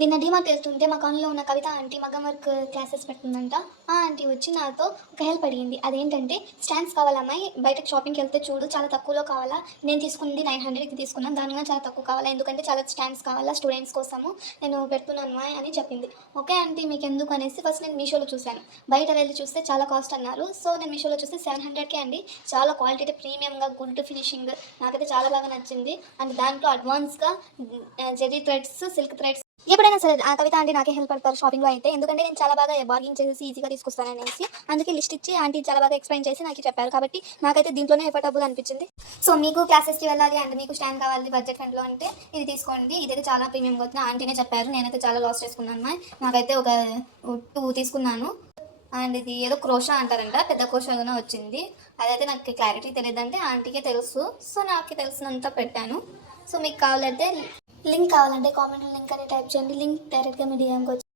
నిన్న డీమార్ట్ వెళ్తుంటే మా కాలనీలో ఉన్న కవిత ఆంటీ మగ్గం వర్క్ క్లాసెస్ పెడుతుందంట. ఆ ఆంటీ వచ్చి నాతో ఒక హెల్ప్ అడిగింది. అదేంటంటే స్టాండ్స్ కావాలమ్మాయి, బయటకు షాపింగ్కి వెళ్తే చూడు చాలా తక్కువలో కావాలా, నేను తీసుకుంది 900కి తీసుకున్నాను, దానికన్నా చాలా తక్కువ కావాలా, ఎందుకంటే చాలా స్టాండ్స్ కావాలా స్టూడెంట్స్ కోసము, నేను పెడుతున్నాను అని చెప్పింది. ఓకే ఆంటీ మీకు ఎందుకు అనేసి ఫస్ట్ నేను మీషోలో చూశాను. బయట వెళ్ళి చూస్తే చాలా కాస్ట్ అన్నారు. సో నేను మీషోలో చూస్తే 700కే అండి. చాలా క్వాలిటీ అయితే ప్రీమియంగా గుడ్ ఫినిషింగ్, నాకైతే చాలా బాగా నచ్చింది. అండ్ దాంట్లో అడ్వాన్స్గా జెరీ థ్రెడ్స్, సిల్క్ థ్రెడ్స్. ఎప్పుడైనా సరే ఆ కవిత ఆంటీ నాకే హెల్ప్ పడతారు షాపింగ్లో అయితే, ఎందుకంటే నేను చాలా బాగా బార్గింగ్ చేసి ఈజీగా తీసుకొస్తాననేసి. అందుకే లిస్ట్ ఇచ్చి ఆంటీ చాలా బాగా ఎక్స్ప్లెయిన్ చేసి నాకు చెప్పారు. కాబట్టి నాకైతే దీంట్లోనే ఎఫర్టబుల్ అనిపించింది. సో మీకు క్లాసెస్కి వెళ్ళాలి అండ్ మీకు స్టాండ్ కావాలి బడ్జెట్ ఫ్రెండ్లో అంటే ఇది తీసుకోండి. ఇదైతే చాలా ప్రీమియంగా వచ్చిన ఆంటీనే చెప్పారు. నేనైతే చాలా లాస్ చేసుకున్నాను. నాకైతే ఒక 2 తీసుకున్నాను. అండ్ ఇది ఏదో క్రోషా అంటారంట, పెద్ద క్రోషాలోనే వచ్చింది. అదైతే నాకు క్లారిటీ తెలియదంటే ఆంటీకే తెలుసు. సో నాకు తెలిసినంత పెట్టాను. సో మీకు కావాలంటే లింక్ కావాలంటే కామెంట్లో లింక్ అని టైప్ చేయండి. లింక్ డైరెక్ట్గా మీ డిఎంకి